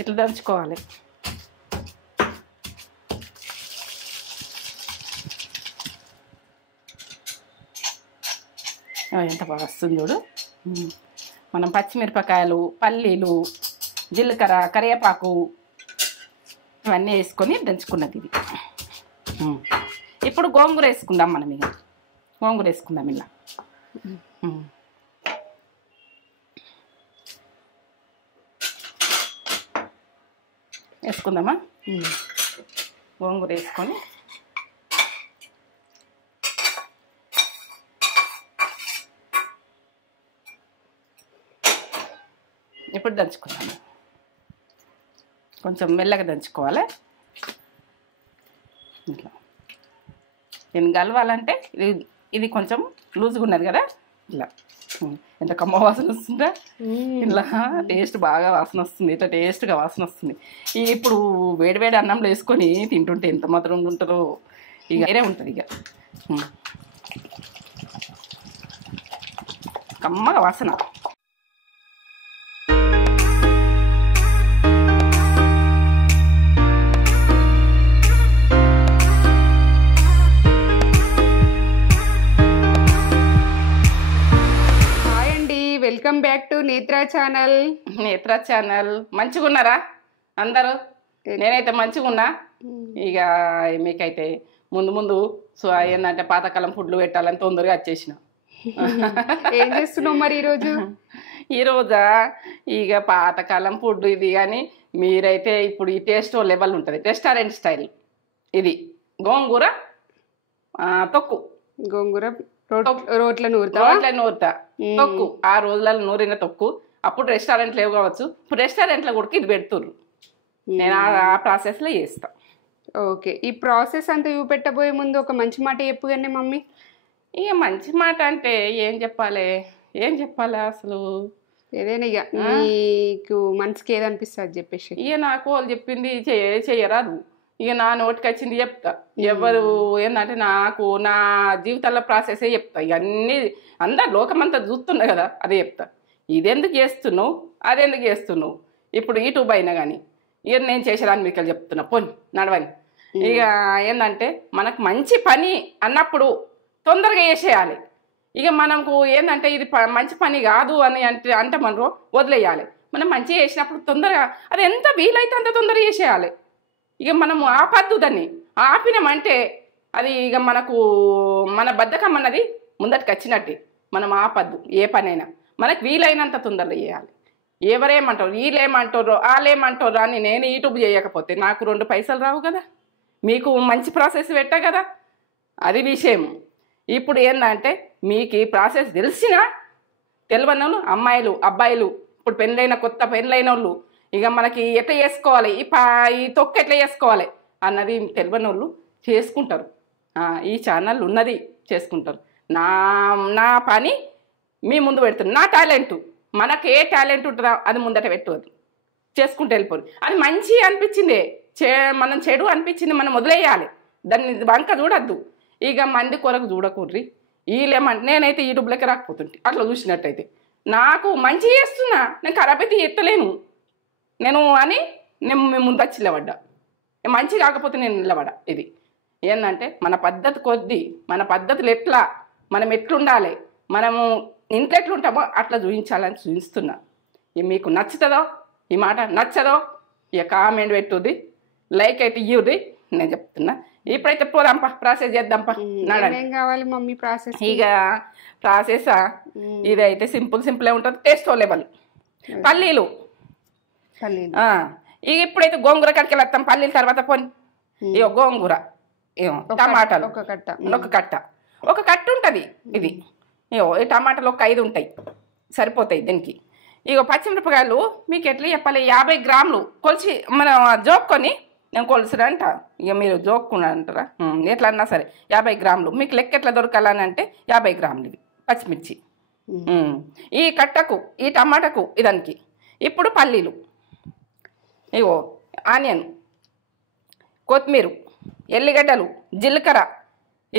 ఇట్లా దంచుకోవాలి. ఎంత బాగా వస్తుంది చూడు. మనం పచ్చిమిరపకాయలు, పల్లీలు, జీలకర్ర, కరివేపాకు ఇవన్నీ వేసుకొని దంచుకున్నది ఇది. ఇప్పుడు గోంగూర వేసుకుందాం. మనం ఇక గోంగూర వేసుకుందాం. ఇలా వేసుకుందామా? గోంగూర వేసుకొని ఇప్పుడు దంచుకుందాము. కొంచెం మెల్లగా దంచుకోవాలి. ఇట్లా నేను కలవాలంటే ఇది కొంచెం లూజ్గా ఉన్నది కదా, ఇలా ఎంత కమ్మ వాసన వస్తుందా, ఇలా టేస్ట్ బాగా వాసన వస్తుంది. ఇట్లా టేస్ట్గా వాసన వస్తుంది. ఇప్పుడు వేడివేడి అన్నంలో వేసుకొని తింటుంటే ఎంత మాత్రం ఉంటుందో ఇక వేరే ఉంటుంది. ఇక కమ్మగా వాసన. Welcome back to Netra channel. Netra channel. మంచిగా ఉన్నారా అందరూ? నేనైతే మంచిగా ఉన్నా. ఇక మీకైతే ముందు ముందు సో ఏంటంటే పాతకాలం ఫుడ్లు పెట్టాలని తొందరగా వచ్చేసిన. ఏం చేస్తున్నావు మరి ఈరోజు? ఈరోజా ఇక పాతకాలం ఫుడ్ ఇది. కానీ మీరైతే ఇప్పుడు ఈ టేస్ట్ లెవెల్ ఉంటుంది, రెస్టారెంట్ స్టైల్. ఇది గోంగూర తొక్కు. గోంగూర రోట్ల నూరుతా తొక్కు. ఆ రోజులలో నూరిన తొక్కు. అప్పుడు రెస్టారెంట్ లేవు కావచ్చు, ఇప్పుడు రెస్టారెంట్లో కూడా ఇది పెడుతుర్రు. నేను ఆ ప్రాసెస్లో చేస్తా. ఓకే, ఈ ప్రాసెస్ అంతా చూపెట్టబోయే ముందు ఒక మంచి మాట చెప్పు కానీ మమ్మీ. ఇక మంచి మాట అంటే ఏం చెప్పాలి అసలు? ఏదైనా ఇక నీకు మనసుకి ఏదనిపిస్తుంది చెప్పేసి. ఇక నాకు వాళ్ళు చెప్పింది చెయ్యరాదు. ఇక నా నోటికి వచ్చింది చెప్తా. ఎవరు ఏంటంటే నాకు నా జీవితంలో ప్రాసెసే చెప్తా. ఇక అన్నీ అందరు లోకమంతా చూస్తున్నా కదా, అదే చెప్తా. ఇదెందుకు చేస్తున్నావు, అదెందుకు చేస్తున్నావు. ఇప్పుడు యూట్యూబ్ అయినా కానీ ఇక నేను చేసేదాన్ని మీకు చెప్తున్నా, పోని నడవని. ఇక ఏంటంటే మనకు మంచి పని అన్నప్పుడు తొందరగా చేసేయాలి. ఇక మనకు ఏంటంటే ఇది మంచి పని కాదు అని అంటే మనం వదిలేయాలి. మనం మంచిగా చేసినప్పుడు తొందరగా అది ఎంత వీలైతే అంత తొందరగా చేసేయాలి. ఇక మనము ఆపద్దు. దాన్ని ఆపినామంటే అది ఇక మనకు మన బద్ధకం అన్నది ముందటికి వచ్చినట్టే. మనం ఆపద్దు. ఏ పనైనా మనకు వీలైనంత తొందరగా చేయాలి. ఎవరేమంటారు, వీళ్ళేమంటారు, వాళ్ళేమంటారు అని నేను యూట్యూబ్ చేయకపోతే నాకు 2 పైసలు రావు కదా. మీకు మంచి ప్రాసెస్ పెట్టా కదా, అది విషయం. ఇప్పుడు ఏంటంటే మీకు ఈ ప్రాసెస్ తెలిసినా తెలియని వాళ్ళు అమ్మాయిలు, అబ్బాయిలు, ఇప్పుడు కొత్త పెళ్ళైన వాళ్ళు ఇక మనకి ఎట్లా చేసుకోవాలి, ఈ తొక్కు ఎట్లా చేసుకోవాలి అన్నది తెలియని వాళ్ళు చేసుకుంటారు. ఈ ఛానల్ ఉన్నది, చేసుకుంటారు. నా పని మీ ముందు పెడుతుంది. నా టాలెంట్, మనకు ఏ టాలెంట్ ఉంటుందో అది ముందట పెట్టవద్దు, చేసుకుంటూ వెళ్ళిపోదు. అది మంచి అనిపించింది, మనం చెడు అనిపించింది మనం వదిలేయాలి. దాన్ని వంక చూడద్దు. ఇక మంది కొరకు చూడకూడ్రి. వీళ్ళేమంటే నేనైతే యూట్యూబ్లోకి రాకపోతుంటే అట్లా చూసినట్టయితే నాకు మంచి చేస్తున్నా, నేను ఖరాబ్ అయితే ఎత్తలేను నేను ముందు వచ్చి నిలబడ్డా. మంచి కాకపోతే నేను నిలబడా. ఇది ఏంటంటే మన పద్ధతి కొద్దీ, మన పద్ధతులు ఎట్లా, మనం ఎట్లుండాలి, మనము ఇంట్లో ఎట్లుంటామో అట్లా చూపించాలని చూపిస్తున్నా. మీకు నచ్చుతుందో ఈ మాట, నచ్చదో ఇక కామెంట్ పెట్టుది, లైక్ అయితే ఇవ్వది. నేను చెప్తున్నా. ఇప్పుడైతే పోదాంపా, ప్రాసెస్ చేద్దాంపా. ఏం కావాలి మమ్మీ ప్రాసెస్? ఇక ప్రాసెసా ఇదైతే సింపులే ఉంటుంది. Taste level. పల్లీలు. ఇక ఇప్పుడైతే గోంగూర కడికి వెళ్తాం. పల్లీల తర్వాత పోని ఇక గోంగూర, టమాటాలు ఒక కట్ట ఉంటుంది. ఇది ఈ టమాటాలు ఒక 5 ఉంటాయి, సరిపోతాయి దీనికి. ఇక పచ్చిమిరపకాయలు మీకు ఎట్లా చెప్పాలి, 50 గ్రాములు కొలిచి మనం జోక్కొని, నేను కొలుసురా అంట, ఇక మీరు జోక్కున్నా అంటారా ఎట్లా అన్నా సరే. 50 గ్రాములు మీకు లెక్క ఎట్లా దొరకాలని అంటే 50 గ్రాములు ఇవి పచ్చిమిర్చి. ఈ కట్టకు, ఈ టమాటాకు, ఇదానికి. ఇప్పుడు పల్లీలు, ఇగో ఆనియన్, కొత్తిమీర, ఎల్లిగడ్డలు, జీలకర్ర,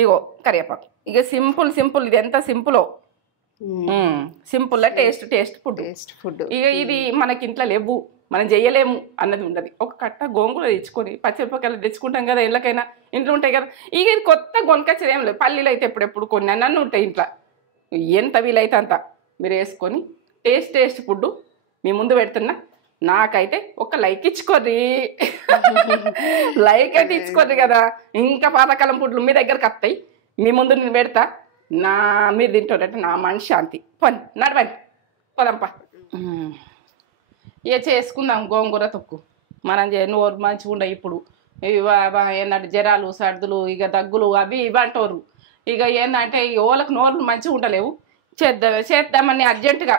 ఇగో కరివేపాకు. ఇక సింపుల్. ఇది ఎంత సింపులో, సింపుల్గా టేస్ట్ ఫుడ్. ఇక ఇది మనకి ఇంట్లో లేవు, మనం చేయలేము అన్నది ఉండదు. ఒక కట్ట గోంగూర తెచ్చుకొని పచ్చిమిరపకాయలు తెచ్చుకుంటాం కదా, ఇళ్ళకైనా ఇంట్లో ఉంటాయి కదా. ఇక ఇది కొత్త కొనుకొచ్చేది ఏం లేదు. పల్లీలు అయితే ఎప్పుడెప్పుడు కొన్ని అన్నీ ఉంటాయి ఇంట్లో. ఎంత వీలైతే అంత మీరు వేసుకొని టేస్ట్ ఫుడ్ మీ ముందు పెడుతున్నా. నాకైతే ఒక లైక్ ఇచ్చుకోర్రి. లైక్ అయితే ఇచ్చుకోర్రి కదా. ఇంకా పాతకాలం ఫుడ్లు మీ దగ్గరకు వస్తాయి. మీ ముందు నేను పెడతా. మీరు తింటారంటే నా మనసు శాంతి. పని నడవండి, పోదాంపా. ఇక చేసుకుందాం గోంగూర తొక్కు. మనం నోరు మంచిగా ఉండవు ఇప్పుడు. ఏంటంటే జ్వరాలు, సర్దులు, ఇక దగ్గులు అవి ఇవి అంటారు. ఇక ఏంటంటే ఓళ్ళకి నోరు మంచిగా ఉండలేవు. చేద్దామని అర్జెంటుగా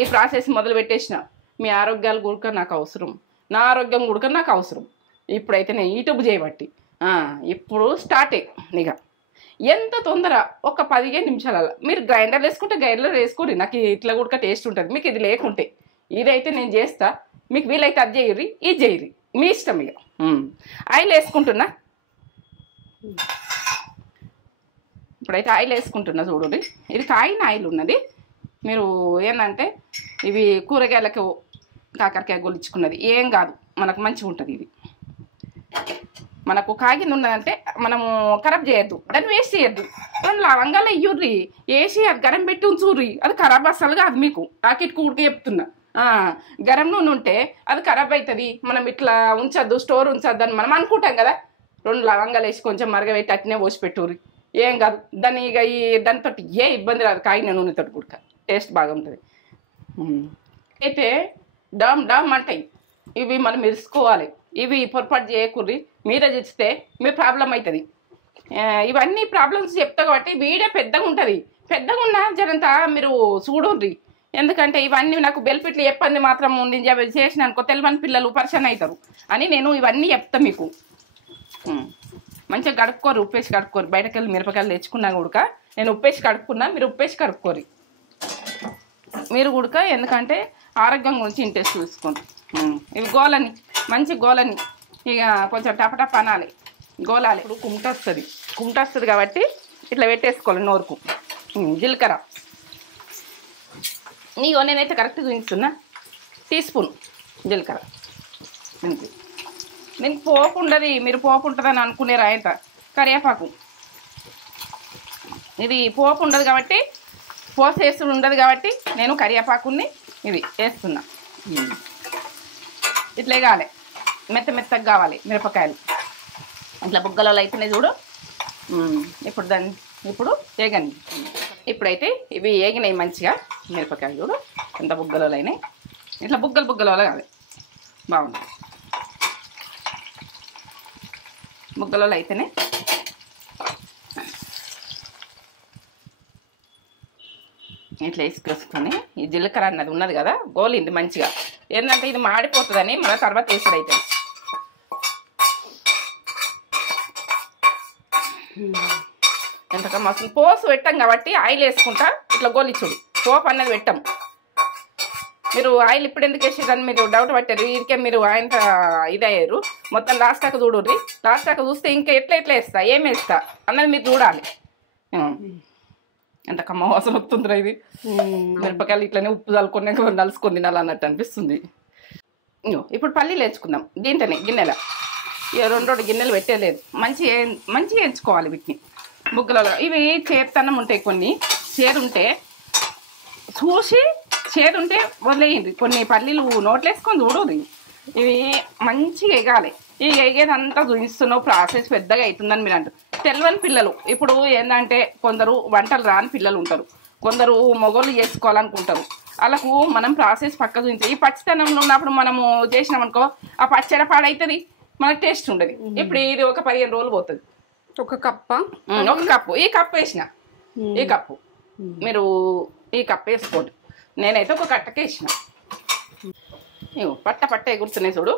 ఈ ప్రాసెస్ మొదలు పెట్టేసిన. మీ ఆరోగ్యాలు కూడక నాకు అవసరం, నా ఆరోగ్యం కూడక నాకు అవసరం. ఇప్పుడైతే నేను యూట్యూబ్ చేయబట్టి ఇప్పుడు స్టార్ట్ ఇక ఎంత తొందర ఒక 15 నిమిషాలలో మీరు గ్రైండర్ వేసుకుంటే గ్రైండర్ వేసుకోండి. నాకు ఇట్లా కూడా టేస్ట్ ఉంటుంది. మీకు ఇది లేకుంటే ఇదైతే నేను చేస్తా. మీకు వీలైతే అది చేయరి, ఇది చేయరి, మీ ఇష్టం. ఇక ఆయిల్ వేసుకుంటున్నా. ఇప్పుడైతే ఆయిల్ వేసుకుంటున్నా చూడండి. ఇది కాయిన ఆయిల్ ఉన్నది. మీరు ఏంటంటే ఇవి కూరగాయలకు కాకరకాయ గొలిచుకున్నది ఏం కాదు, మనకు మంచిగా ఉంటుంది. ఇది మనకు కాగిన ఉన్నదంటే మనము ఖరాబ్ చేయొద్దు, దాన్ని వేస్ట్ చేయొద్దు. 2 లవంగాలు ఇయ్యుర్రి, వేసి అది గరం పెట్టి ఉంచుర్రి. అది ఖరాబ్ అసలు కాదు. మీకు ప్యాకెట్ కూడికి చెప్తున్నా. గరం నూనె ఉంటే అది ఖరాబ్ అవుతుంది. మనం ఇట్లా ఉంచొద్దు, స్టోర్ ఉంచొద్దు అని మనం అనుకుంటాం కదా. 2 లవంగాలు వేసి కొంచెం మరగబెట్టి అట్నే పోసి పెట్టుర్రి, ఏం కాదు. దాన్ని ఇక దానితో ఏ ఇబ్బంది రాదు. కాగిన నూనెతో కూడా టేస్ట్ బాగా ఉంటుంది. అయితే డామ్ అంటాయి ఇవి, మనం ఇరుసుకోవాలి. ఇవి పొరపాటు చేయకూర్రి. మీద చేస్తే మీ ప్రాబ్లం అవుతుంది. ఇవన్నీ ప్రాబ్లమ్స్ చెప్తా కాబట్టి వీడియో పెద్దగా ఉంటుంది. పెద్దగా ఉన్న జరంతా మీరు చూడండి. ఎందుకంటే ఇవన్నీ నాకు బెల్పిట్లు చెప్పండి మాత్రం నేను చేసిన అనుకో తెలియని పిల్లలు పరిచయం అవుతారు అని నేను ఇవన్నీ చెప్తా మీకు. మంచిగా కడుక్కోరు, ఉప్పేసి కడుక్కోరు. బయటకు వెళ్ళి మిరపకాయలు తెచ్చుకున్నా కూడా నేను ఉప్పేసి కడుక్కున్నా, మీరు ఉప్పేసి కడుక్కోరు మీరు కూడా. ఎందుకంటే ఆరోగ్యం గురించి ఇంట్రెస్ట్ చూసుకోండి. ఇవి గోలని, మంచి గోలని ఇక కొంచెం టపటప్ అనాలి, గోలాలి. ఇప్పుడు కుమట వస్తుంది కాబట్టి ఇట్లా పెట్టేసుకోవాలి నోరుకు. జీలకర్ర నీకు నేనైతే కరెక్ట్ చూపిస్తున్నా. టీస్పూన్ జీలకర్ర. నేను పోపు ఉండదు, మీరు పోపు ఉంటుందని అనుకునేరు. ఆయన కరివేపాకు, ఇది పోపు ఉండదు కాబట్టి పోసేస్తు ఉండదు కాబట్టి నేను కరివేపాకుని ఇది వేస్తున్నా. ఇట్లా కావాలి, మెత్తగా కావాలి మిరపకాయలు. ఇట్లా బుగ్గలలో అయితేనే చూడు. ఇప్పుడు వేగండి. ఇప్పుడైతే ఇవి వేగినాయి మంచిగా. మిరపకాయలు చూడు ఎంత బుగ్గలలో అయినాయి. ఇట్లా బుగ్గలలో కావాలి, బాగుంది. బుగ్గలలో అయితేనే ఇట్లా వేసుకొసుకొని ఈ జీలకర్ర అన్నది ఉన్నది కదా గోలింది మంచిగా. ఏంటంటే ఇది మాడిపోతుందని మన తర్వాత వేసుడు అవుతుంది. ఎంత మసలు పోసు పెట్టాం కాబట్టి ఆయిల్ వేసుకుంటా ఇట్లా గోలిచ్చుడు. పోపు అన్నది పెట్టాం. మీరు ఆయిల్ ఇప్పుడు ఎందుకు వేసేదని మీరు డౌట్ పట్టారు. వీరికే మీరు ఆయన ఇదయ్యారు. మొత్తం లాస్ట్ దాకా చూడుర్రి. లాస్ట్ దాకా చూస్తే ఇంకా ఎట్లా వేస్తా, ఏం వేస్తా అన్నది మీరు చూడాలి. ఎంత కమ్మ వాసన వస్తుందిరా ఇది. మిరపకాయలు ఇట్లనే ఉప్పు చల్లుకొని నలుసుకొని తినాలన్నట్టు అనిపిస్తుంది. ఇప్పుడు పల్లీలు వేసుకుందాం. దీంట్లోనే గిన్నెల 2 గిన్నెలు పెట్టేలేదు. మంచిగా వేయించుకోవాలి వీటిని బుగ్గలలో. ఇవి చేతన్నం ఉంటాయి, కొన్ని చేదుంటే చూసి చేదుంటే వదిలేయండి. కొన్ని పల్లీలు నోట్లు వేసుకొని చూడరు. ఇవి మంచిగా ఎగాలి. ఈ ఎగేదంతా చూపిస్తున్నావు ప్రాసెస్ పెద్దగా అవుతుందని మీరు అంటారు. తెలియని పిల్లలు ఇప్పుడు ఏంటంటే కొందరు వంటలు రాని పిల్లలు ఉంటారు, కొందరు మొగోళ్ళు చేసుకోవాలనుకుంటారు. వాళ్ళకు మనం ప్రాసెస్ పక్క చూపించి ఈ పచ్చితనంలో ఉన్నప్పుడు మనము చేసినామనుకో ఆ పచ్చడి పాడవుతుంది, మనకు టేస్ట్ ఉండదు. ఇప్పుడు ఇది ఒక 15 రోజులు పోతుంది. ఒక కప్పు ఈ కప్పు వేసిన, ఈ కప్పు మీరు ఈ కప్పు వేసుకోండి. నేనైతే ఒక కట్టకే వేసిన. పట్ట ఎగురుతున్నాయి చూడు.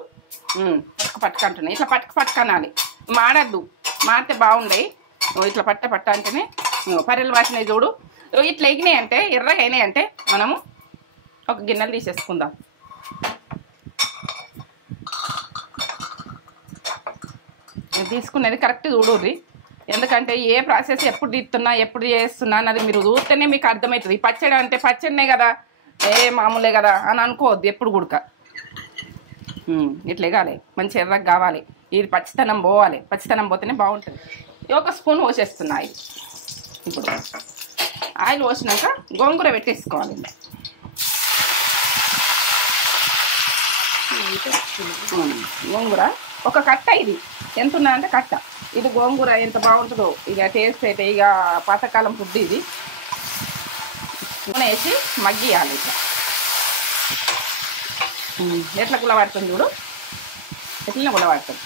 పట్టుక అంటున్నాయి. ఇట్లా పట్టుక అనాలి. మాడద్దు, మాడితే బాగుండయి. ఇట్లా పట్ట అంటేనే పర్రెలు వాసినాయి చూడు. ఇట్లా ఎగినాయి అంటే ఎర్రగా అయినాయి అంటే మనము ఒక గిన్నెలు తీసేసుకుందాం. తీసుకునేది కరెక్ట్ చూడుర్రి. ఎందుకంటే ఏ ప్రాసెస్ ఎప్పుడు తీస్తున్నా ఎప్పుడు చేస్తున్నా అన్నది మీరు చూస్తేనే మీకు అర్థమవుతుంది. పచ్చడి అంటే పచ్చడినే కదా, ఏ మామూలే కదా అని అనుకోవద్దు ఎప్పుడు గుడక. ఇట్లా ఎగాలి, మంచి ఎర్రగా కావాలి, ఇది పచ్చితనం పోవాలి, పచ్చితనం పోతేనే బాగుంటుంది. ఒక స్పూన్ పోసేస్తున్నా ఆయిల్. ఇప్పుడు ఆయిల్ పోసినాక గోంగూర పెట్టేసుకోవాలి. గోంగూర ఒక కట్ట, ఇది ఎంత ఉన్నదంటే కట్ట. ఇది గోంగూర ఎంత బాగుంటుందో ఇక టేస్ట్ అయితే, ఇక పాతకాలం ఫుడ్ ఇది. నూనె వేసి మగ్గియాలి. ఇట్లా ఎట్లా గుల్ల పడుతుంది చూడు, ఎట్లనే గుల్ల పడుతుంది.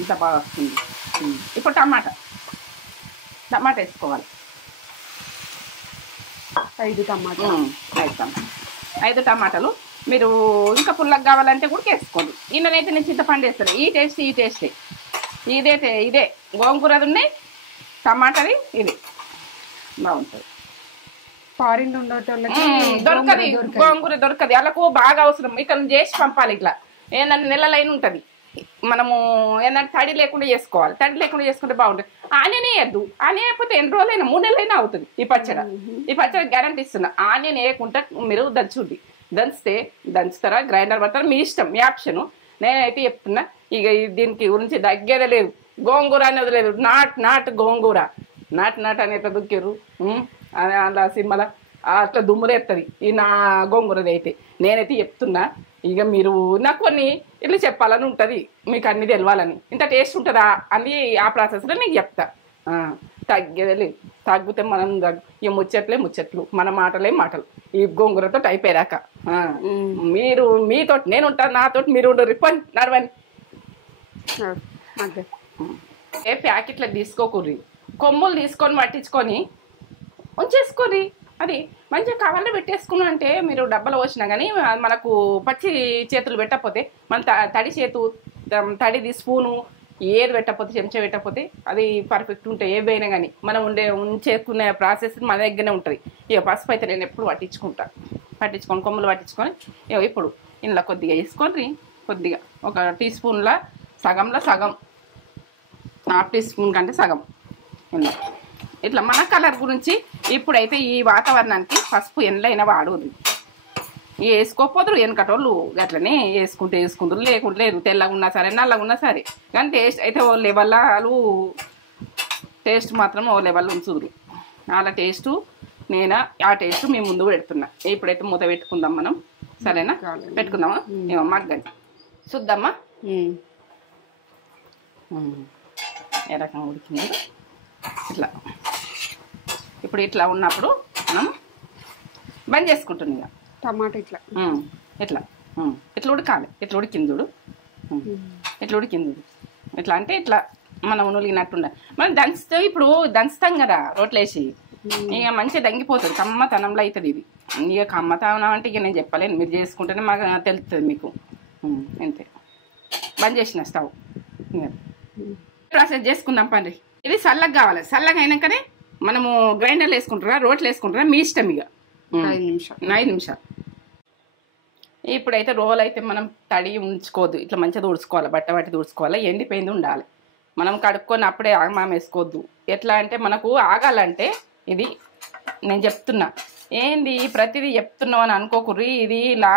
ఇంత బాగా వస్తుంది. ఇప్పుడు టమాటా వేసుకోవాలి. 5 టమాటాలు. 5 టమాటాలు. మీరు ఇంకా పుల్లగా కావాలంటే కూడా వేసుకోండి. ఈయనైతే నేను చింతపండు వేస్తాను. ఈ టేస్ట్ ఇదే గోంగూరది ఉన్నాయి, టమాటాది ఇది బాగుంటుంది. ఫారిన్ ఉండేటోళ్ళకి దొరకది, గోంగూర దొరకది. వాళ్ళకు బాగా అవసరం. ఇక్కడ చేసి పంపాలి. ఇట్లా ఏంటంటే నెలలైన ఉంటుంది. మనము ఏంటంటే తడి లేకుండా చేసుకోవాలి. తడి లేకుండా చేసుకుంటే బాగుంటుంది. ఆనియన్ వేయద్దు. ఆనియన్ వేయకపోతే ఎన్ని రోజులైనా 3 నెలలైనా అవుతుంది ఈ పచ్చడి గ్యారంటీ ఇస్తున్నా. ఆనియన్ వేయకుండా మీరు దంచుండి. దంచుతారా, గ్రైండర్ పడతారా, మీ ఇష్టం, మీ ఆప్షను. నేనైతే చెప్తున్నా. ఇక దీనికి గురించి దగ్గర లేదు. గోంగూర అనేది లేదు. నాటు గోంగూర, నాటు అనేది దుక్కిరు అలా సినిమాల అట్లా దుమ్ములేస్తుంది ఈ నా గోంగూరది అయితే. నేనైతే చెప్తున్నా. ఇక మీరు నాకు కొన్ని ఇట్లా చెప్పాలని ఉంటుంది, మీకు అన్ని తెలవాలని. ఇంత టేస్ట్ ఉంటుందా అని ఆ ప్రాసెస్లో నీకు చెప్తా. తగ్గేదే లేదు. తగ్గితే మనం ఇక ముచ్చట్లు, మన మాటలు. ఈ గోంగూరతో అయిపోయాక మీరు మీతోటి నేను ఉంటాను, నాతోటి మీరు ఉండరు. రిప్పని నడవని ఏ ప్యాకెట్లు తీసుకోకూర్రి. కొమ్ములు తీసుకొని పట్టించుకొని ఉంచేసుకోర్రి. అది మంచిగా కావాలని పెట్టేసుకున్నా అంటే మీరు డబ్బాలో పోసినా కానీ మనకు పచ్చి చేతులు పెట్టకపోతే, మన తడిది స్పూను ఏది పెట్టకపోతే, చెంచా పెట్టకపోతే అది పర్ఫెక్ట్ ఉంటాయి. ఏవైనా కానీ మనం ఉంచేసుకునే ప్రాసెస్ మన దగ్గరనే ఉంటుంది. ఇక పసుపు అయితే నేను ఎప్పుడు పట్టించుకొని కొమ్ములు పట్టించుకొని ఇప్పుడు ఇందులో కొద్దిగా వేసుకొని, కొద్దిగా ఒక టీ స్పూన్ల సగంలో సగం, హాఫ్ టీ స్పూన్ కంటే సగం ఇందులో. ఇట్లా మన కలర్ గురించి ఇప్పుడైతే ఈ వాతావరణానికి పసుపు ఎండ్లైనా వాడదు. వేసుకోకపోదురు వెనకటోళ్ళు అట్లనే వేసుకుంటారు, లేకుంటే లేదు. తెల్లగా ఉన్నా సరే, నల్లగా ఉన్నా సరే. కానీ టేస్ట్ అయితే ఓ లెవెల్లో టేస్ట్ మాత్రం ఓ లెవెల్లో ఉంచుదురు. అలా టేస్టు నేను ఆ టేస్ట్ మీ ముందు పెడుతున్నా. ఇప్పుడైతే మూత పెట్టుకుందాం మనం. సరేనా, పెట్టుకుందామా? ఏమో మగ్గని చూద్దామా ఏ రకంగా ఉడికింది. ఇప్పుడు ఇట్లా ఉన్నప్పుడు మనం బంద్ చేసుకుంటుంది. ఇక టమాటా ఇట్లా ఉడకాలి. ఇట్లా ఉడికింది చూడు, ఇట్లా అంటే ఇట్లా మనం ఉలిగినట్టుండ. మనం ఇప్పుడు దంచుతాం కదా రోట్లేసి, ఇక మంచిగా దంగిపోతుంది. కమ్మతనంలో అవుతుంది ఇది. ఇక కమ్మతనం అంటే ఇక నేను చెప్పలేను, మీరు చేసుకుంటేనే మాకు తెలుస్తుంది మీకు. అంతే, బంద్ చేసిన స్టవ్. ప్రాసెస్ చేసుకుందాం పండి. ఇది చల్లగా కావాలి. చల్లగా అయినాకనే మనము గ్రైండర్లు వేసుకుంటారా, రోట్లు వేసుకుంటారా, మీ ఇష్టం. ఇక 5 నిమిషాలు. ఇప్పుడైతే రోల్ అయితే మనం తడి ఉంచుకోవద్దు. ఇట్లా మంచిగా తుడుచుకోవాలి, బట్టి తుడుచుకోవాలి. ఎండిపోయింది ఉండాలి. మనం కడుక్కొని అప్పుడే ఆగమామ వేసుకోవద్దు. ఎట్లా అంటే మనకు ఆగాలంటే ఇది నేను చెప్తున్నా. ఏంది ప్రతిదీ చెప్తున్నావు అని అనుకోకుర్రి. ఇది ఇలా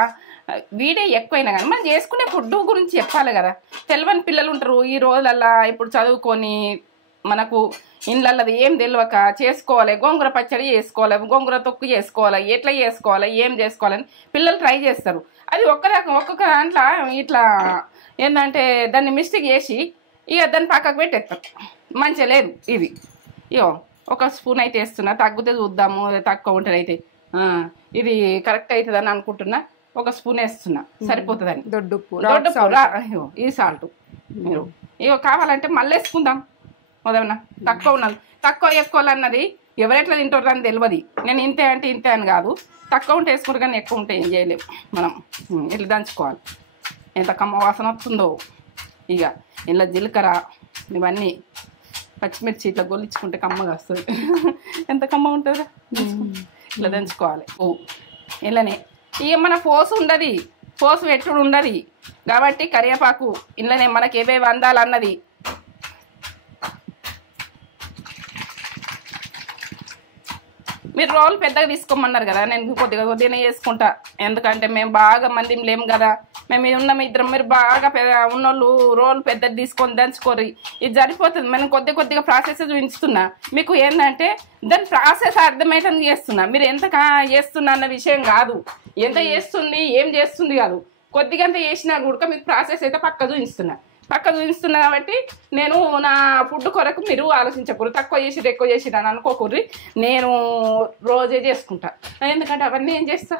వీడే ఎక్కువైనా కానీ మనం చేసుకునే ఫుడ్ గురించి చెప్పాలి కదా. తెలియని పిల్లలు ఉంటారు ఈ రోజులల్లా. ఇప్పుడు చదువుకొని మనకు ఇండ్లది ఏం తెలియక చేసుకోవాలి. గోంగూర పచ్చడి చేసుకోవాలి, గోంగూర తొక్కు చేసుకోవాలి, ఎట్లా చేసుకోవాలి, ఏం చేసుకోవాలని పిల్లలు ట్రై చేస్తారు. అది ఒక్కొక్క దాంట్లో ఇట్లా ఏంటంటే దాన్ని మిస్టేక్ చేసి ఇక దాన్ని పక్కకు పెట్టేస్తారు. మంచిగా లేదు ఇది. ఒక స్పూన్ అయితే వేస్తున్నా. తగ్గితే చూద్దాము, తక్కువ ఉంటుంది అయితే ఇది కరెక్ట్ అవుతుందని అనుకుంటున్నా. ఒక స్పూన్ వేస్తున్నా, సరిపోతుందని. దొడ్డుప్పు ఈ సాల్ట్ మీరు కావాలంటే మళ్ళీ వేసుకుందాం. మొదలన్నా తక్కువ ఎక్కువలన్నది ఎవరెట్లా తింటారు అని తెలియదు. నేను ఇంతే అంటే ఇంతే అని కాదు. తక్కువ ఉంటే వేసుకుంటారు కానీ ఎక్కువ ఉంటే ఏం చేయలేము. మనం ఇట్లా దంచుకోవాలి. ఎంత కమ్మ వాసన వస్తుందో. ఇక ఇలా జీలకర్ర ఇవన్నీ పచ్చిమిర్చి ఇట్లా గొల్లించుకుంటే కమ్మగా వస్తుంది. ఎంత కమ్మ ఉంటుందో ఇట్లా దంచుకోవాలి. ఇలానే ఇక మన పోసు పెట్టుడు ఉండదు కాబట్టి కరివేపాకు ఇలానే మనకి ఏవేవి అందాలన్నది. మీరు రోల్ పెద్దగా తీసుకోమన్నారు కదా, నేను కొద్దిగా కొద్దిగానే చేసుకుంటా. ఎందుకంటే మేము బాగా మంది లేము కదా, మేము ఉన్నాం ఇద్దరం, మీరు బాగా ఉన్నోళ్ళు రోల్ పెద్దది తీసుకొని దంచుకోరు, ఇది సరిపోతుంది. మనం కొద్దిగా ప్రాసెస్ చూపిస్తున్నా మీకు. ఏంటంటే దాని ప్రాసెస్ అర్థమవుతుంది చేస్తున్నా. మీరు ఎంత చేస్తున్నా అన్న విషయం కాదు, ఎంత చేస్తుంది ఏం చేస్తుంది కాదు. కొద్దిగా అంత చేసినా కూడా మీకు ప్రాసెస్ అయితే పక్క చూపిస్తున్నా కాబట్టి నేను నా ఫుడ్ కొరకు మీరు ఆలోచించకూడదు. తక్కువ చేసిరు ఎక్కువ చేసిరు అని అనుకోకూర్రి. నేను రోజే చేసుకుంటా, ఎందుకంటే అవన్నీ ఏం చేస్తా.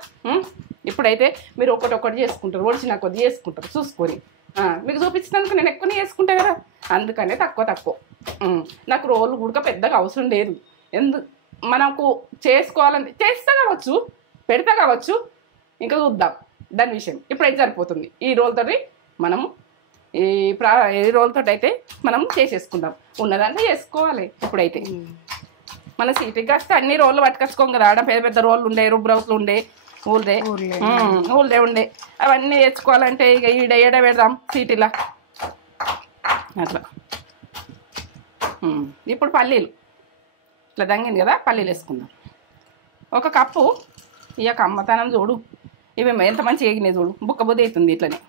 ఇప్పుడైతే మీరు ఒకటి చేసుకుంటారు, ఒడిచిన కొద్ది చేసుకుంటారు చూసుకొని. మీకు చూపించినందుకు నేను ఎక్కువనే చేసుకుంటా కదా, అందుకనే తక్కువ. నాకు రోలు కూడా పెద్దగా అవసరం లేదు. మనకు చేసుకోవాలని చేస్తా కావచ్చు, పెడతా కావచ్చు, ఇంకా చూద్దాం దాని విషయం. ఇప్పుడైతే సరిపోతుంది. ఈ రోల్తోటి మనము ఈ రోల్తో అయితే మనం చేసేసుకుందాం. ఉన్నదాంట్లో చేసుకోవాలి. ఇప్పుడైతే మన సిటీకి వస్తే అన్ని రోళ్ళు పట్టుకొచ్చుకోం కదా, ఆడ పెద్ద రోళ్ళు ఉండే, రుబ్రౌస్లు ఉండే, ఊళ్ళే ఉండే, అవన్నీ తెచ్చుకోవాలంటే ఇక ఈడ పెడదాం సిటీలో అట్లా. ఇప్పుడు పల్లీలు ఇట్లా దంగింది కదా, పల్లీలు వేసుకుందాం. 1 కప్పు. ఇక అమ్మతనం చూడు, ఇవి ఎంత మంచిగా ఎగినాయి చూడు, బుక్క బుద్ధి అవుతుంది. ఇట్లనే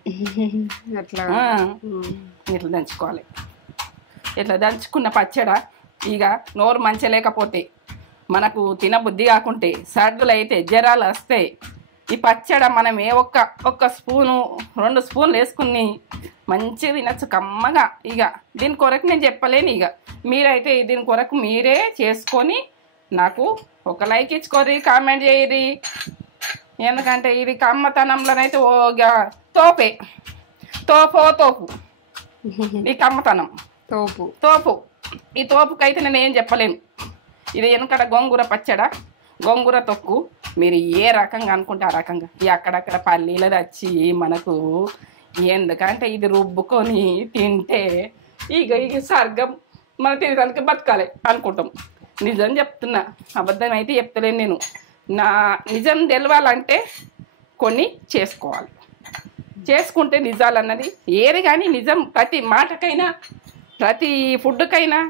ఇట్లా దంచుకోవాలి. ఇట్లా దంచుకున్న పచ్చడ ఇక నోరు మంచిగా లేకపోతే, మనకు తినబుద్ధి కాకుంటే, సర్దులు అయితే, జ్వరాలు వస్తాయి. ఈ పచ్చడ మనం ఒక్క స్పూను 2 స్పూన్లు వేసుకుని మంచిగా తినచ్చు కమ్మగా. ఇక దీని కొరకు నేను చెప్పలేను. ఇక మీరైతే దీని కొరకు మీరే చేసుకొని నాకు ఒక లైక్ ఇచ్చుకోరి, కామెంట్ చేయరి. ఎందుకంటే ఇది కమ్మతనంలోనైతే తోపు ఈ కమ్మతనం తోపు. ఈ తోపుకైతే నేను ఏం చెప్పలేను. ఇది వెనకడ గోంగూర పచ్చడ, గోంగూర తొక్కు. మీరు ఏ రకంగా అనుకుంటే ఆ రకంగా అక్కడక్కడ పల్లీలు వచ్చి మనకు, ఎందుకంటే ఇది రుబ్బుకొని తింటే ఇక స్వర్గం మన తినడానికి బతకాలి అనుకుంటాం. నిజం చెప్తున్నా, అబద్ధం అయితే చెప్తలేను నేను. నా నిజం తెలవాలంటే కొన్ని చేసుకుంటే నిజాలు అన్నది ఏది కానీ నిజం, ప్రతి మాటకైనా ప్రతి ఫుడ్కైనా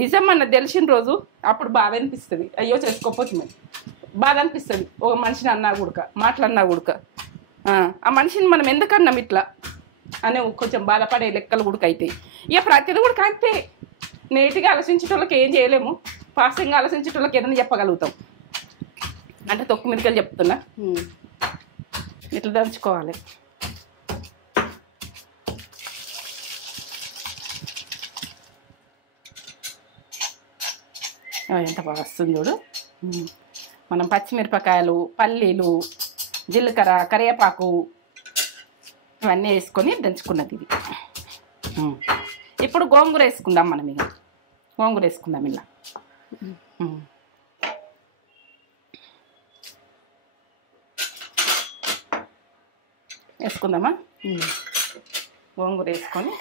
నిజం అన్నది తెలిసిన రోజు అప్పుడు బాధ అనిపిస్తుంది. అయ్యో చేసుకోకపోతుంది, బాధ అనిపిస్తుంది. ఒక మనిషిని అన్నా కూడక, మాటలన్నా కూడక, ఆ మనిషిని మనం ఎందుకన్నాం ఇట్లా అని కొంచెం బాధపడే లెక్కలు కూడా అవుతాయి. ఇక ప్రతిది కూడా అంతే. నీట్గా ఆలోచించేటోళ్ళకి ఏం చేయలేము, ఫాస్టింగ్గా ఆలోచించేటోళ్ళకి ఏదైనా చెప్పగలుగుతాం. అంటే తొక్కు మీదకెళ్ళి చెప్తున్నా. ఇట్లా దంచుకోవాలి. ఎంత బాగా వస్తుంది చూడు. మనం పచ్చిమిరపకాయలు, పల్లీలు, జీలకర్ర, కరివేపాకు ఇవన్నీ వేసుకొని దంచుకున్నది ఇది. ఇప్పుడు గోంగూర వేసుకుందాం. మనం ఇక గోంగూర వేసుకుందాం. ఇలా వేసుకుందామా? గోంగూర వేసుకొని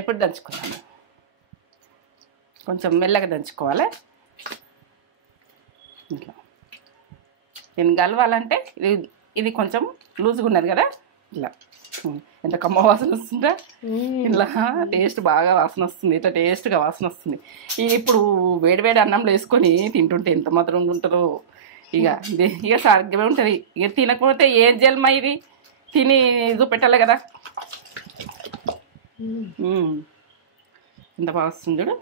ఇప్పుడు దంచుకుందాము. కొంచెం మెల్లగా దంచుకోవాలి. ఇట్లా దీన్ని కలవాలంటే ఇది కొంచెం లూజ్గా ఉన్నది కదా, ఇలా ఎంత కమ్మ వాసన వస్తుందా, ఇలా టేస్ట్ బాగా వాసన వస్తుంది. ఇట్లా టేస్ట్గా వాసన వస్తుంది. ఇప్పుడు వేడివేడి అన్నంలో వేసుకొని తింటుంటే ఎంత మధురంగా ఉంటుందో. ఇక సరిగ్గా ఉంటుంది. ఇక తినకపోతే ఏం జన్మ ఇది, తిని చూపెట్టాలి కదా. ఎంత బాగా వస్తుంది చూడు.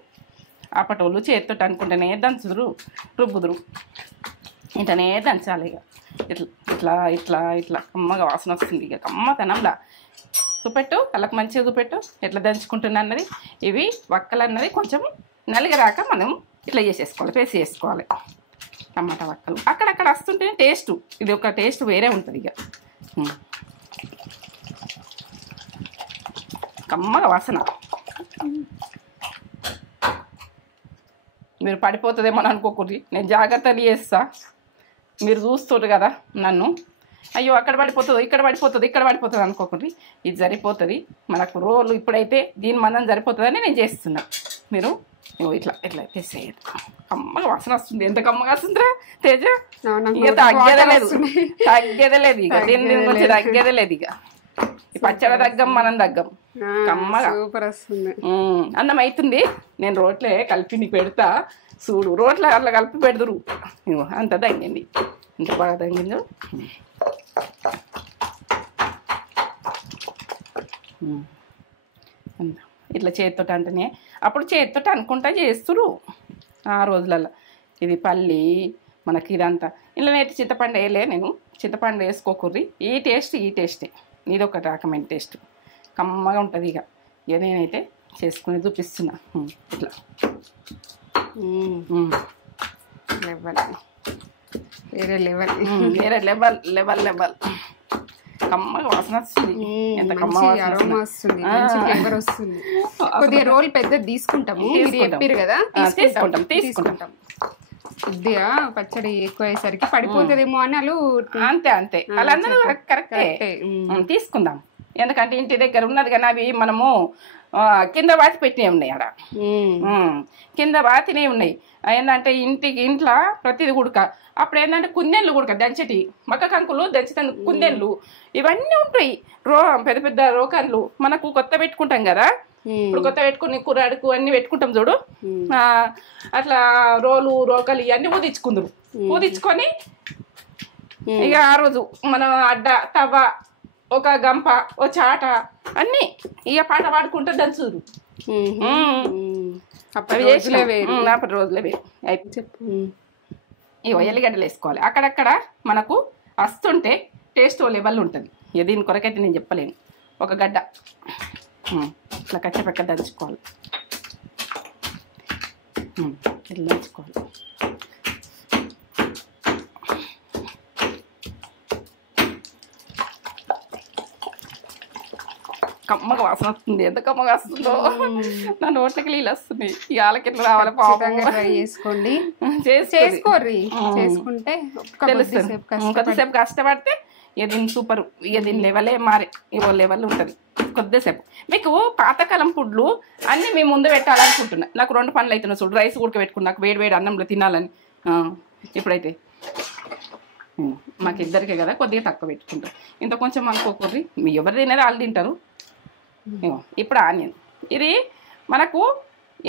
అప్పటోళ్ళు చేతితో అనుకుంటేనే దంచుదురు, రుబ్బుదురు. ఇంటనే దంచాలి. ఇక ఇట్లా ఇట్లా ఇట్లా ఇట్లా కమ్మగా వాసన వస్తుంది. ఇక కమ్మతనంలా చూపెట్టు, వాళ్ళకి మంచిగా చూపెట్టు ఎట్లా దంచుకుంటున్నా అన్నది. ఇవి వక్కలు అన్నది కొంచెం నలిగరాక మనం ఇట్లా చేసేసుకోవాలి, పేస్ట్ చేసుకోవాలి. టమాటా వక్కలు అక్కడక్కడ వస్తుంటే టేస్ట్, ఇది ఒక టేస్ట్ వేరే ఉంటుంది. ఇక కమ్మగా వాసన. మీరు పడిపోతుందేమో అనుకోకూడదు, నేను జాగ్రత్తలు చేస్తా. మీరు చూస్తారు కదా నన్ను, అయ్యో అక్కడ పడిపోతుంది, ఇక్కడ పడిపోతుంది, ఇక్కడ పడిపోతుంది అనుకోకూడదు. ఇది సరిపోతుంది మనకు రోలు. ఇప్పుడైతే దీని మందం సరిపోతుందని నేను చేస్తున్నా. మీరు ఇట్లా ఇట్లా చేసేయండి. కమ్మగా వాసన వస్తుంది. ఎంత కమ్మగా వస్తుందిరా తేజ. ఇక తగ్గేదే లేదు, ఇక దీని గురించి తగ్గేదే లేదు. ఇక ఈ పచ్చడి దగ్గం మనం దగ్గం కమ్మగా సూపర్ వస్తుంది. అన్నం అవుతుంది. నేను రోట్లే కలిపి నీకు పెడతా చూడు. రోట్ల అట్లా కలిపి పెడదురు. అంత దంగింది, ఇంత బాగా దంగిందో. ఇట్లా చేతితోటి అంటేనే అప్పుడు చేతితోటి అనుకుంటా చేస్తురు ఆ రోజులలో. ఇది పల్లి మనకి ఇదంతా ఇలానైతే చింతపండు వేయలే నేను. చింతపండు వేసుకోకూర్రి. ఈ టేస్టే ఇది ఒక రకమైన టేస్ట్ కమ్మగా ఉంటుంది. ఇక నేనైతే చేసుకుని చూపిస్తున్నా. ఇట్లా వేరే లెవెల్ కమ్మగా వాసన వస్తుంది. ఎంత కమ్మగా వస్తుంది, ఫ్లేవర్ వస్తుంది. కొద్దిగా రోల్ పెద్ద తీసుకుంటాము, చెప్పారు కదా. తీసుకుంటాం కొద్దిగా పచ్చడి ఎక్కువ అయ్యేసరికి పడిపోతుందేమో అని వాళ్ళు అంతే అలా కరెక్టే తీసుకుందాం. ఎందుకంటే ఇంటి దగ్గర ఉన్నది కానీ అవి మనము కింద బాతి పెట్టినవి ఉన్నాయి. ఆడ కింద బాతినే ఉన్నాయి. ఏంటంటే ఇంట్లో ప్రతిది ఉడక. అప్పుడు ఏంటంటే కుందెన్లు ఉడక దంచటి మక్క కంకులు దంచుతాను కుందెన్లు ఇవన్నీ ఉంటాయి. పెద్ద పెద్ద రోకన్లు మనకు కొత్త పెట్టుకుంటాం కదా. ఇప్పుడు కొత్త పెట్టుకుని కూరడుకు అన్ని పెట్టుకుంటాం చూడు. అట్లా రోకలు ఇవన్నీ ఊదించుకుందరు. ఊదించుకొని ఇక ఆ రోజు మనం అడ్డ తవ్వ ఒక గంప ఓ చాట అన్ని ఇక పాట పాడుకుంటే దంచురు. అప్పటి రోజులే వేరు. చెప్పు. ఇక ఎల్లిగడ్డలు వేసుకోవాలి. అక్కడక్కడ మనకు వస్తుంటే టేస్ట్ లెవెల్ ఉంటుంది. దీని కొరకైతే నేను చెప్పలేను. ఒక గడ్డ ఇట్లా కచ్చపక్క దంచుకోవాలి. ఇట్లా దంచుకోవాలి. కమ్మగా వాసన వస్తుంది. ఎంత కమ్మగా వస్తుందో నా నోట్లకి నీళ్ళు వస్తుంది. ఈ ఆలకి ఎట్లా రావాలి ట్రై చేసుకోండి. చేసుకుంటే కొద్దిసేపు కష్టపడితే దీని సూపర్. దీని లెవెలే మారి ఇవో లెవెల్ ఉంటుంది. కొద్దిసేపు మీకు పాతకాలం ఫుడ్లు అన్నీ మేము ముందు పెట్టాలనుకుంటున్నా. నాకు 2 పనులు అవుతున్నాయి చూడు. రైస్ ఉడకబెట్టుకుని నాకు వేడి అన్నంలో తినాలని. ఇప్పుడైతే మాకు ఇద్దరికే కదా కొద్దిగా తక్కువ పెట్టుకుంటాం. ఇంత కొంచెం అనుకోకూర్రి. మీ ఎవరు తినేది వాళ్ళు తింటారు. ఇప్పుడు ఆనియన్ ఇది మనకు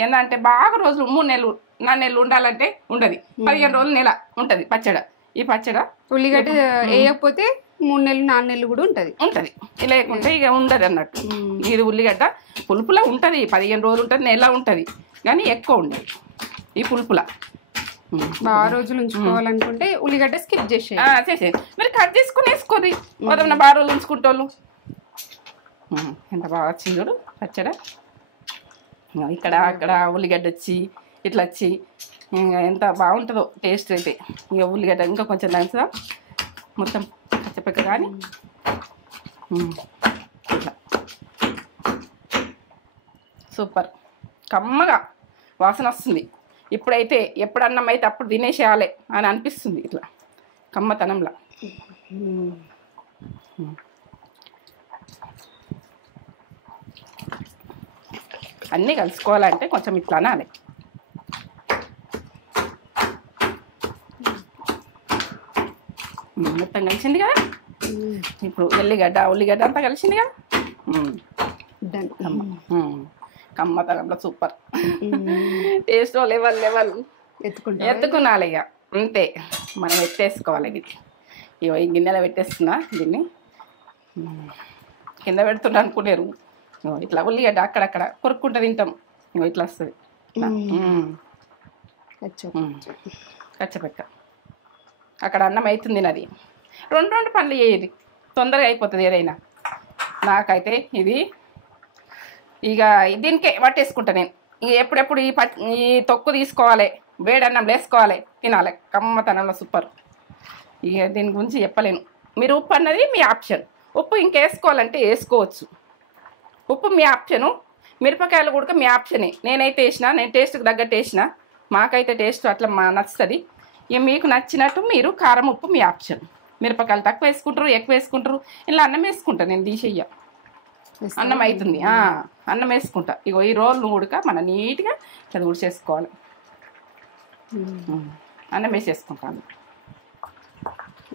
ఏంటంటే బాగా రోజులు 3 నెలలు 4 నెలలు ఉండాలంటే ఉండదు. 15 రోజులు నెల ఉంటుంది పచ్చడి. ఈ పచ్చడి ఉల్లిగడ్డ వేయకపోతే 3 నెలలు 4 నెలలు కూడా ఉంటుంది. లేకుంటే ఇక ఉండదు అన్నట్టు. ఇది ఉల్లిగడ్డ పులుపులా ఉంటుంది. 15 రోజులు ఉంటుంది, నెల ఉంటుంది. కానీ ఎక్కువ ఉండదు ఈ పులుపులా. బాగా రోజులు ఉంచుకోవాలనుకుంటే ఉల్లిగడ్డ స్కిప్ చేసేది. మీరు కట్ చేసుకుని వేసుకోరు. వదన బాగా రోజులు ఉంచుకుంటోళ్ళు. ఎంత బాగా వచ్చింది చూడు పచ్చడి. ఇక్కడ అక్కడ ఉల్లిగడ్డ వచ్చి ఇట్లా వచ్చి ఎంత బాగుంటుందో టేస్ట్ అయితే. ఇక ఉల్లిగడ్డ ఇంకా కొంచెం దంచుదా మొత్తం పచ్చపక్క కానీ ఇట్లా సూపర్ కమ్మగా వాసన వస్తుంది. ఇప్పుడైతే ఎప్పుడు అన్నం అయితే అప్పుడు తినేసేయాలి అని అనిపిస్తుంది. ఇట్లా కమ్మతనంలా అన్నీ కలుసుకోవాలంటే కొంచెం ఇట్లా అనాలి. మొత్తం కలిసింది కదా. ఇప్పుడు ఉల్లిగడ్డ అంతా కలిసింది కదా. కమ్మతనంలో సూపర్ టేస్ట్ లెవెల్ ఎత్తుకునాలి. ఇక అంతే మనం ఎత్తేసుకోవాలి. ఇది ఇగో ఈ గిన్నెలో పెట్టేస్తున్నా. దీన్ని కింద పెడుతుంటా అనుకునేరు. ఇట్లా ఉల్లిగడ్డ అక్కడక్కడ కొరుక్కుంటూ తింటాం. ఇట్లా వస్తుంది కచ్చపెక్క. అక్కడ అన్నం అవుతుంది. నాది 2 పనులు చేయదు, తొందరగా అయిపోతుంది ఏదైనా. నాకైతే ఇది ఇక దీనికే పట్టేసుకుంటా నేను. ఇక ఎప్పుడెప్పుడు ఈ తొక్కు తీసుకోవాలి, వేడన్నం వేసుకోవాలి, తినాలి. కమ్మతనంలో సూపర్. ఇక దీని గురించి చెప్పలేను. మీరు ఉప్పు అన్నది మీ ఆప్షన్. ఉప్పు ఇంకేసుకోవాలంటే వేసుకోవచ్చు. ఉప్పు మీ ఆప్షను. మిరపకాయలు కూడా మీ ఆప్షనే. నేనైతే నేను టేస్ట్కి తగ్గట్టు వేసిన. మాకైతే టేస్ట్ అట్లా నచ్చుతుంది. ఇక మీకు నచ్చినట్టు మీరు కారం ఉప్పు మీ ఆప్షన్. మిరపకాయలు తక్కువ వేసుకుంటారు, ఎక్కువ వేసుకుంటారు. ఇలా అన్నం వేసుకుంటాను నేను. తీసేయ అన్నం అవుతుంది. అన్నం వేసుకుంటా. ఇగో ఈ రోళ్ళు ఉడక మనం నీట్గా అది ఉడిచేసుకోవాలి. అన్నం వేసేసుకుంటాను.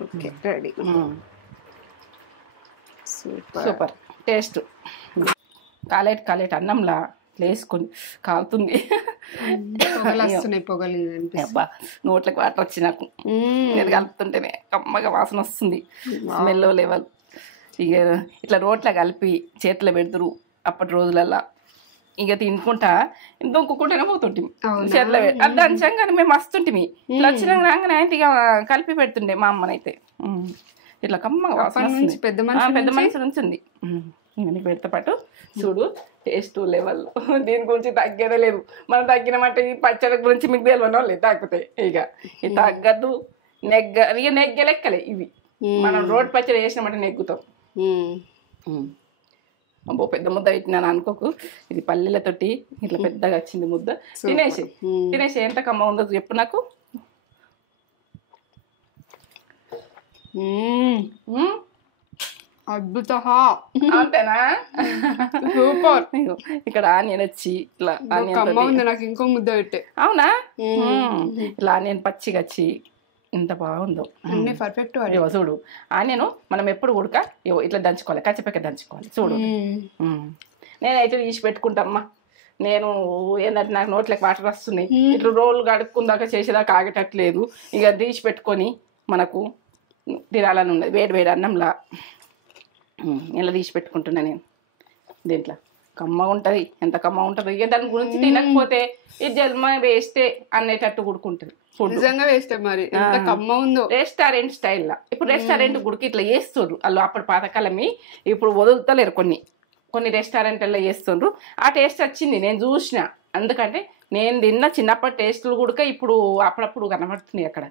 Okay ready. Super super taste. కాలేట్ అన్నంలా వేసుకొని కాలుతుంది. పొగలు వస్తున్నాయి, పొగలు అబ్బా నోట్లకు వాటర్ వచ్చి నాకు ఇది కలుపుతుంటేనే కమ్మగా వాసన వస్తుంది, స్మెల్ లెవెల్. ఇక ఇట్లా రోట్లో కలిపి చేతిలో పెడుతురు అప్పటి రోజులల్లా. ఇక తినుకుంటా ఇంకొకుంటేనే పోతుంటిమి చేతిలో అది దంచాం. కానీ మేము వస్తుంటిమి ఇట్లా వచ్చినా రాగానే ఇక కలిపి పెడుతుండే మా అమ్మనైతే. ఇట్లా కమ్మగా వాసన వస్తుంది, పెద్ద మనిషి నుంచి ఉంది. నీకు పెడతా పాటు చూడు టేస్ట్ లెవెల్. దీని గురించి తగ్గేదే లేదు. మనం తగ్గినమంటే ఈ పచ్చడి గురించి మీకు తెలియని వాళ్ళు తగ్గుతాయి. ఇక ఇది తగ్గద్దు, ఇక నెగ్గ లెక్కలే ఇవి. మనం రోడ్ పచ్చడి వేసినామంటే నెగ్గుతాం. అబ్బో పెద్ద ముద్ద పెట్టినాను అనుకోకు, ఇది పల్లెలతోటి ఇట్లా పెద్దగా వచ్చింది ముద్ద. తినేసి ఎంత కమ్మ ఉందో చెప్పు నాకు. అద్భుత అంతేనా? సూపర్. ఇక్కడ ఆనియన్ వచ్చి ఇట్లా నాకు ఇంకో ముద్ద పెట్టే. అవునా? ఇట్లా ఆనియన్ పచ్చిగా వచ్చి ఎంత బాగుందో, పర్ఫెక్ట్. చూడు ఆనియన్ మనం ఎప్పుడు ఉడక ఇట్లా దంచుకోవాలి, కచ్చపక్క దంచుకోవాలి చూడు. నేనైతే తీసి పెట్టుకుంటామ్మా. నేను ఏంటంటే నాకు నోట్లకి వాటర్ వస్తున్నాయి, ఇట్లా రోలు కడుక్కుందాకా చేసేదాకా ఆగేటట్లేదు. ఇక తీసి పెట్టుకొని మనకు తినాలని ఉన్నది వేడి వేడి అన్నంలా. ఇలా తీసి పెట్టుకుంటున్నా నేను. దీంట్లో కమ్మ ఉంటుంది, ఎంత కమ్మ ఉంటుంది. ఇక దాని గురించి తినకపోతే ఈ జన్మ వేస్తే అనేటట్టు గుడుకుంటుంది. నిజంగా వేస్తే మరి ఎంత కమ్మ ఉందో. రెస్టారెంట్ స్టైల్లో ఇప్పుడు రెస్టారెంట్ గుడికి ఇట్లా చేస్తుండ్రు వాళ్ళు. అప్పుడు పాతకాలమి ఇప్పుడు వదులుతలేరు, కొన్ని రెస్టారెంట్లలో చేస్తుండ్రు. ఆ టేస్ట్ వచ్చింది, నేను చూసిన. ఎందుకంటే నేను తిన్న చిన్నప్పటి టేస్టులు కూడా ఇప్పుడు అప్పుడప్పుడు కనబడుతున్నాయి అక్కడ.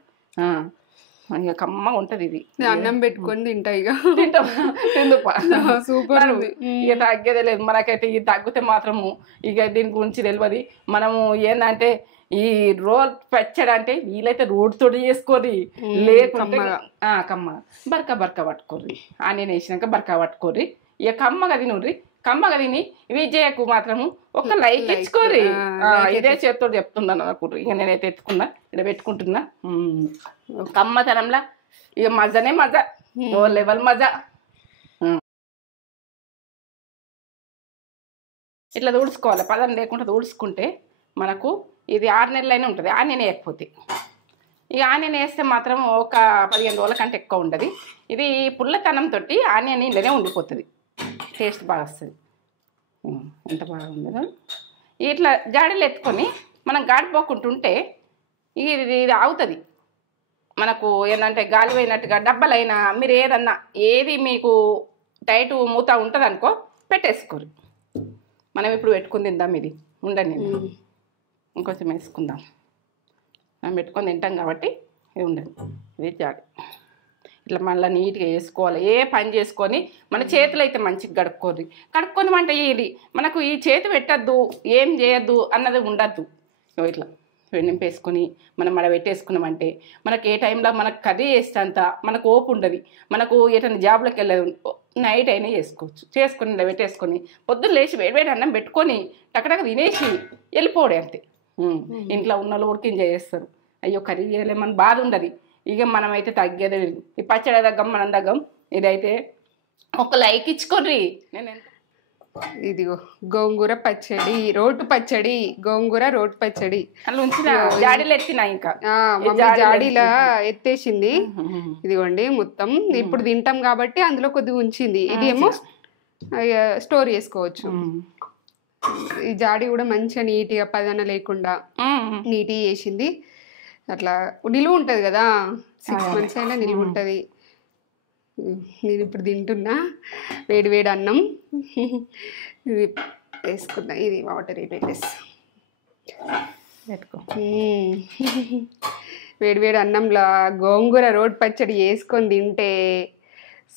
ఇక కమ్మగా ఉంటది ఇది. అన్నం పెట్టుకొని తింటా ఇక సూపర్. ఇక తగ్గేదే లేదు మనకైతే. ఇది తగ్గితే మాత్రము ఇక దీని గురించి తెలియదు. మనము ఏంటంటే ఈ రోల్ పచ్చడి అంటే వీలైతే రోడ్ తోటి చేసుకోర్రి, లేకుంటే కమ్మ బరక పట్టుకోర్రి. ఆనియన్ వేసినాక బరక పట్టుకోర్రి. ఇక కమ్మగా తినుర్రి. కమ్మగా తిని విజయకు మాత్రము ఒక లైక్ ఇచ్చుకోర్రి. ఇదే చేతితో చెప్తుందని అనుకుంటు. ఇక నేనైతే ఎత్తుకున్నా, ఇక్కడ పెట్టుకుంటున్నా. కమ్మతనంలా ఇక మజానే మజా, ఓ లెవెల్ మజా. ఇట్లా తుడుచుకోవాలి, పదం లేకుండా తుడుచుకుంటే మనకు ఇది 6 నెలలైనా ఉంటుంది. ఆనియన్ వేయకపోతే ఇక ఆనియన్ వేస్తే మాత్రం ఒక 15 రోజుల కంటే ఎక్కువ ఉండదు. ఇది పుల్లతనంతో ఆనియన్ ఇంట్లోనే ఉండిపోతుంది, టేస్ట్ బాగా వస్తుంది. ఎంత బాగుంది. ఇట్లా జాడీలు ఎత్తుకొని మనం గాడిపోకుంటుంటే ఇది ఆగుతుంది. మనకు ఏంటంటే గాలి పోయినట్టుగా డబ్బలైనా మీరు ఏది మీకు టైట్ మూత ఉంటుంది అనుకో పెట్టేసుకోరు. మనం ఇప్పుడు పెట్టుకుని తిందాం. ఇది ఉండండి, ఇంకొంచెం వేసుకుందాం. మనం పెట్టుకొని తింటాం కాబట్టి ఇది ఉండండి. ఇది జాడి ఇట్లా మళ్ళీ నీట్గా వేసుకోవాలి. ఏ పని చేసుకొని మన చేతులు అయితే మంచిగా కడుక్కొని వంట చేయాలి. మనకు ఈ చేతి పెట్టద్దు, ఏం చేయొద్దు అన్నది ఉండద్దు. ఇట్లా నింపేసుకొని మనం మన పెట్టేసుకున్నామంటే మనకు ఏ టైంలో మనకు కర్రీ చేసేంత మనకు ఓపు ఉండదు. మనకు ఏటైనా జాబ్లోకి వెళ్ళదు, నైట్ అయినా చేసుకొని ఇలా పెట్టేసుకొని పొద్దున్న లేచి వేడి అన్నం పెట్టుకొని టకటక తినేసి వెళ్ళిపోవడే అంతే. ఇంట్లో ఉన్న వాళ్ళు ఉడికి చేస్తారు. అయ్యో కర్రీ చేయలేమని బాధ ఉండదు. ఇక మనమైతే తగ్గేదే. ఈ పచ్చడి దగ్గం మనం దగ్గం. ఇదైతే ఒక లైక్ ఇచ్చుకోర్రి. నేను ఇదిగో గోంగూర పచ్చడి, రోటు పచ్చడి, గోంగూర రోటు పచ్చడి అలా ఉంచిన జాడీలు ఎత్తినా. ఇంకా జాడీలా ఎత్తేసింది. ఇదిగోండి మొత్తం. ఇప్పుడు తింటాం కాబట్టి అందులో కొద్దిగా ఉంచింది. ఇది ఏమో స్టోర్ చేసుకోవచ్చు. ఈ జాడీ కూడా మంచిగా నీట్గా పదన లేకుండా నీట్గా చేసింది. అట్లా నిలువ ఉంటుంది కదా, 6 months అయినా నిలువ ఉంటుంది. నేను ఇప్పుడు తింటున్నా వేడి వేడి అన్నం. ఇది వేసుకున్నా, ఇది వాటర్ పెట్టేసి పెట్టుకో. వేడి వేడి అన్నంలో గోంగూర రోడ్ పచ్చడి వేసుకొని తింటే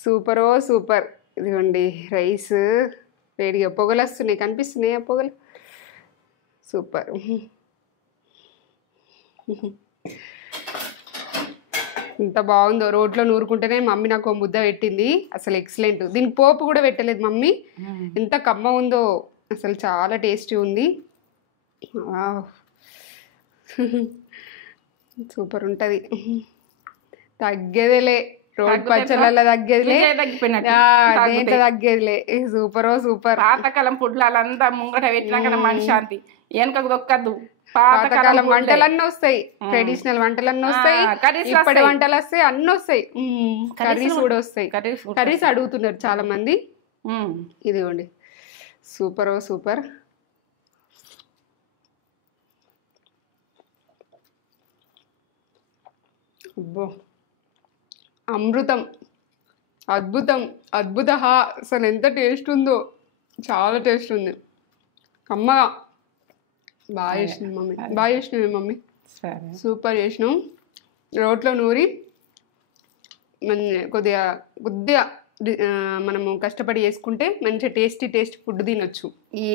సూపరో సూపర్. ఇదిగోండి రైస్ వేడిగా పొగలు వస్తున్నాయి, కనిపిస్తున్నాయి ఆ పొగలు. సూపర్. ఇంత బాగుందో. రోట్లో నూరుకుంటేనే మమ్మీ నాకు ముద్ద పెట్టింది. అసలు ఎక్సలెంట్. దీనికి పోపు కూడా పెట్టలేదు మమ్మీ. ఎంత కమ్మ ఉందో అసలు, చాలా టేస్టీ ఉంది. సూపర్ ఉంటుంది, తగ్గేదేలే. రోడ్ పచ్చళ్ళ తగ్గేదిలే, తగ్గిపోయినట్టు దేంట్లో తగ్గేదిలే. Super super. పాతకాలం ఫుడ్లు వాళ్ళంతా ముంగట పెట్టినా కదా మనశ్శాంతి, వెనకకు దొక్కద్దు. పాతకాలం వంటలన్నీ వస్తాయి, ట్రెడిషనల్ వంటలన్నీ వస్తాయి, ఇప్పటి వంటలు వస్తాయి, అన్ని వస్తాయి. కర్రీస్ కూడా వస్తాయి. కర్రీస్ అడుగుతున్నారు చాలా మంది. ఇదిగోండి సూపర్ సూపర్. అబ్బో అమృతం, అద్భుతం, అద్భుత. అసలు ఎంత టేస్ట్ ఉందో, చాలా టేస్ట్ ఉంది. కమ్మగా బాగా చేసినావు మమ్మీ, బాగా చేసినావు మమ్మీ, సూపర్ చేసినావు. రోట్లో నూరి కొద్దిగా కొద్దిగా మనము కష్టపడి చేసుకుంటే మంచి టేస్ట్ ఫుడ్ తినొచ్చు.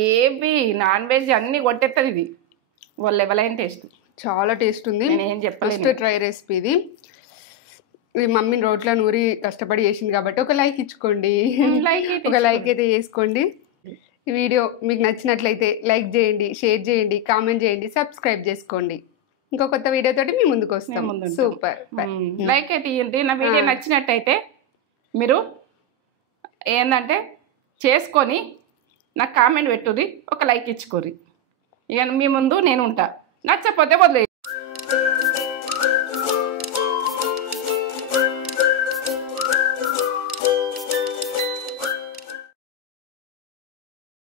ఏవి నాన్ వెజ్ అన్ని కొట్టేస్తుంది ఇది, వాళ్ళ లెవెలైన టేస్ట్, చాలా టేస్ట్ ఉంది. ఏం చెప్పలేదు. ఫస్ట్ ట్రై రెసిపీ ఇది. మమ్మీ రోట్లో నూరి కష్టపడి చేసింది కాబట్టి ఒక లైక్ ఇచ్చుకోండి, ఒక లైక్ అయితే చేసుకోండి. ఈ వీడియో మీకు నచ్చినట్లయితే లైక్ చేయండి, షేర్ చేయండి, కామెంట్ చేయండి, సబ్స్క్రైబ్ చేసుకోండి. ఇంకో కొత్త వీడియోతోటి మీ ముందుకు వస్తాం. సూపర్. లైక్ అయితే ఇవ్వండి. నా వీడియో నచ్చినట్టయితే మీరు ఏంటంటే చేసుకొని నాకు కామెంట్ పెట్టుర్రి, ఒక లైక్ ఇచ్చుకోర్రి. ఇక మీ ముందు నేను ఉంటా. నచ్చకపోతే వదిలే.